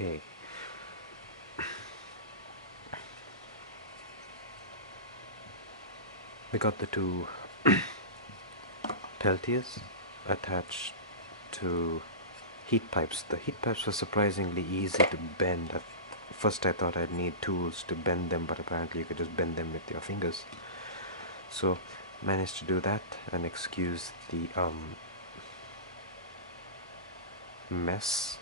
Okay. We got the two Peltiers attached to heat pipes. The heat pipes were surprisingly easy to bend. At first I thought I'd need tools to bend them, but apparently you could just bend them with your fingers. So managed to do that, and excuse the mess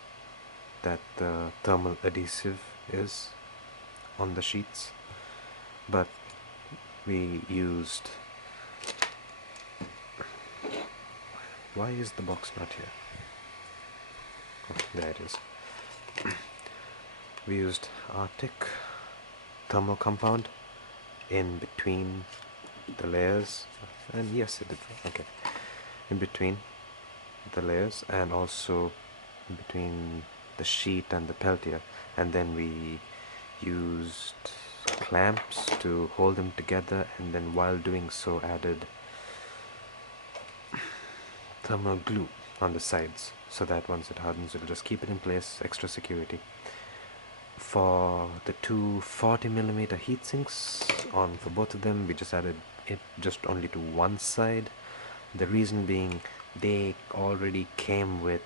that the thermal adhesive is on the sheets, but we used... Why is the box not here? Oh, there it is. We used Arctic thermal compound in between the layers, and yes, it did. Okay, in between the layers, and also in between the sheet and the Peltier, and then we used clamps to hold them together, and then while doing so added thermal glue on the sides, so that once it hardens it'll just keep it in place, extra security. For the two 40mm heat sinks, for both of them we just added it just only to one side. The reason being, they already came with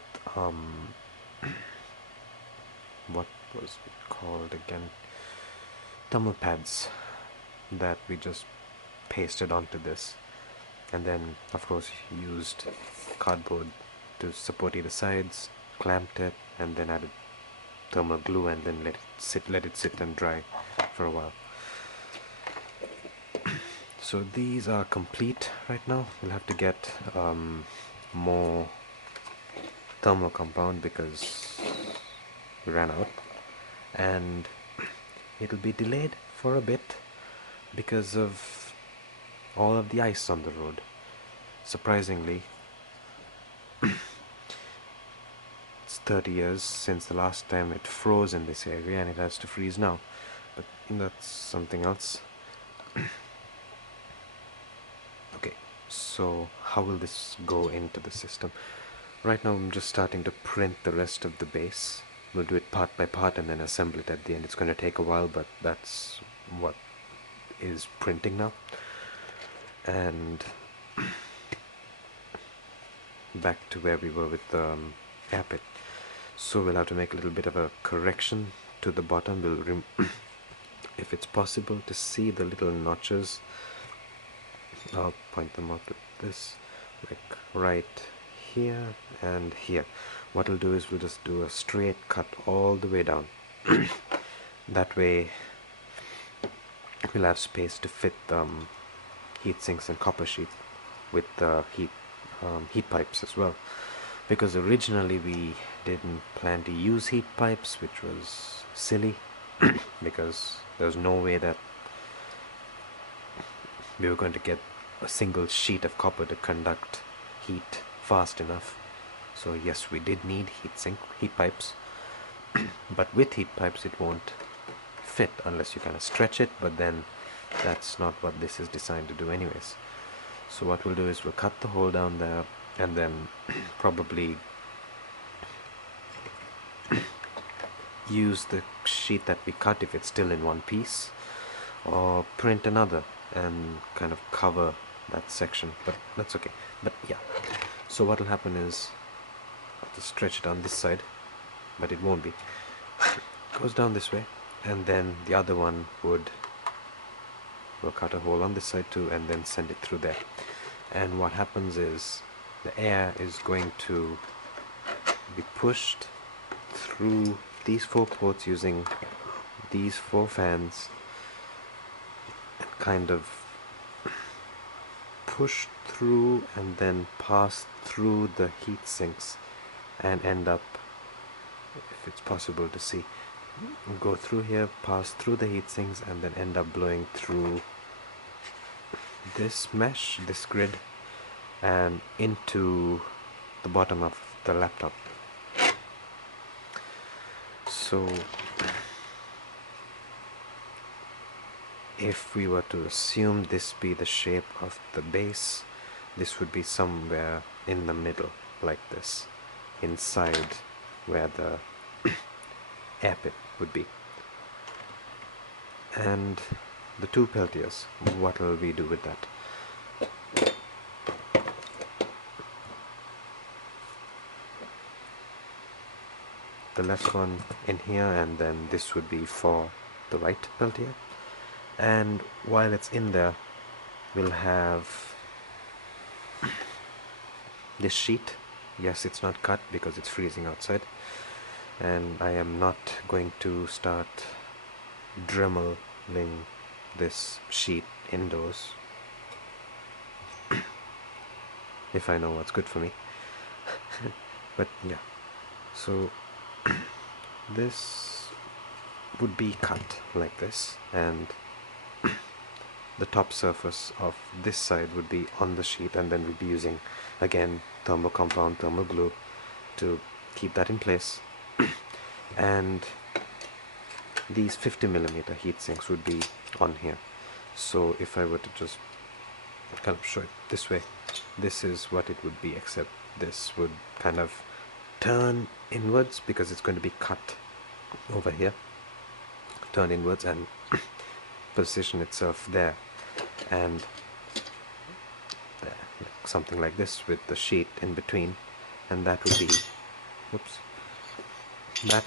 what was it called again, thermal pads that we just pasted onto this, and then of course used cardboard to support either sides, clamped it, and then added thermal glue, and then let it sit and dry for a while. So these are complete right now. We'll have to get more thermal compound because we ran out, and it'll be delayed for a bit because of all of the ice on the road. Surprisingly, it's 30 years since the last time it froze in this area, and it has to freeze now, but that's something else. Okay, so how will this go into the system? Right now I'm just starting to print the rest of the base. We'll do it part by part and then assemble it at the end. It's going to take a while, but that's what is printing now. And back to where we were with the air pit. So we'll have to make a little bit of a correction to the bottom. We'll if it's possible to see the little notches, I'll point them out with this, like right here and here. What we'll do is we'll just do a straight cut all the way down. That way we'll have space to fit heat sinks and copper sheet with the heat pipes as well, because originally we didn't plan to use heat pipes, which was silly because there's no way that we were going to get a single sheet of copper to conduct heat fast enough. So yes, we did need heat pipes, but with heat pipes it won't fit unless you kind of stretch it, but then that's not what this is designed to do anyways. So what we'll do is we'll cut the hole down there, and then probably use the sheet that we cut if it's still in one piece, or print another and kind of cover that section, but that's okay. But yeah, so what will happen is I'll have to stretch it on this side, but it won't be. It goes down this way, and then the other one we'll cut a hole on this side too, and then send it through there. And what happens is the air is going to be pushed through these 4 ports using these 4 fans, and kind of push through and then pass through the heat sinks and end up, if it's possible to see, go through here, pass through the heat sinks, and then end up blowing through this mesh, this grid, and into the bottom of the laptop. So if we were to assume this be the shape of the base, this would be somewhere in the middle like this, inside where the air pit would be. And the 2 Peltiers, what will we do with that? The left one in here, and then this would be for the right Peltier. And while it's in there, we'll have this sheet. Yes, it's not cut because it's freezing outside, and I am not going to start dremeling this sheet indoors if I know what's good for me. But yeah, so this would be cut like this, and the top surface of this side would be on the sheet, and then we'd be using again thermal compound, thermal glue to keep that in place. And these 50mm heat sinks would be on here. So if I were to just kind of show it this way, this is what it would be, except this would kind of turn inwards because it's going to be cut over here, turn inwards and position itself there, and something like this with the sheet in between, and that would be, oops, that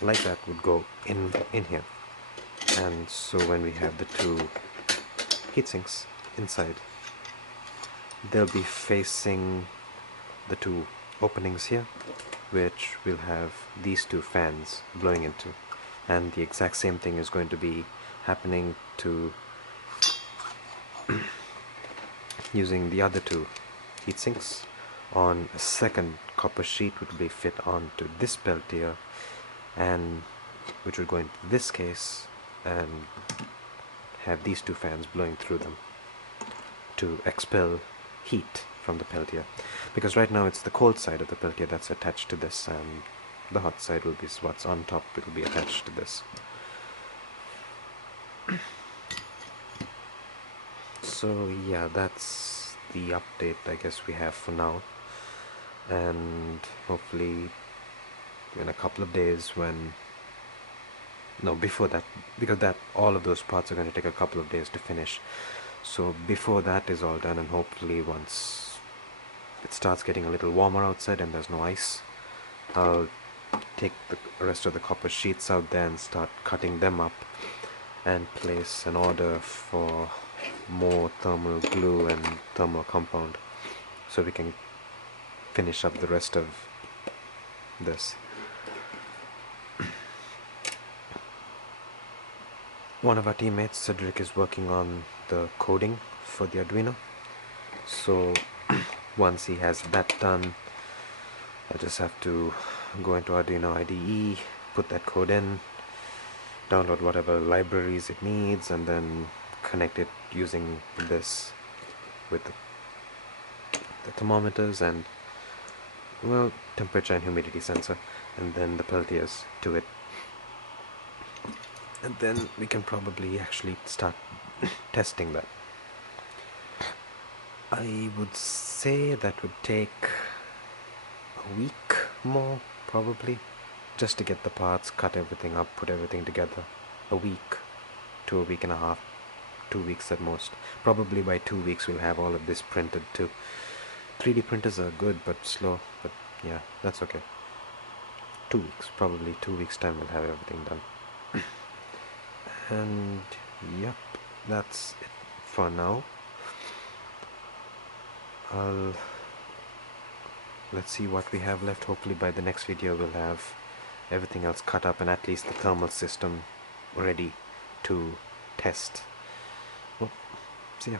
like that would go in here. And so when we have the 2 heat sinks inside, they'll be facing the 2 openings here, which will have these 2 fans blowing into, and the exact same thing is going to be happening to using the other 2 heat sinks on a second copper sheet, which will be fit onto this Peltier, and which would go into this case and have these 2 fans blowing through them to expel heat from the Peltier, because right now it's the cold side of the Peltier that's attached to this, and the hot side will be what's on top. It will be attached to this. So yeah, that's the update I guess we have for now, and hopefully in a couple of days, before that, because that all of those parts are going to take a couple of days to finish, so before that is all done, and hopefully once it starts getting a little warmer outside and there's no ice, I'll take the rest of the copper sheets out there and start cutting them up and place an order for more thermal glue and thermal compound so we can finish up the rest of this. One of our teammates, Cedric, is working on the coding for the Arduino, so once he has that done, I just have to go into Arduino IDE, put that code in, download whatever libraries it needs, and then connect it using this with the thermometers and, well, temperature and humidity sensor, and then the Peltiers to it. And then we can probably actually start testing that. I would say that would take a week more, probably, just to get the parts, cut everything up, put everything together. A week to a week and a half, 2 weeks at most. Probably by 2 weeks we'll have all of this printed too. 3D printers are good but slow, but yeah, that's okay. 2 weeks, probably 2 weeks time we'll have everything done. And yep, that's it for now. Let's see what we have left. Hopefully by the next video we'll have everything else cut up and at least the thermal system ready to test. Well, see ya.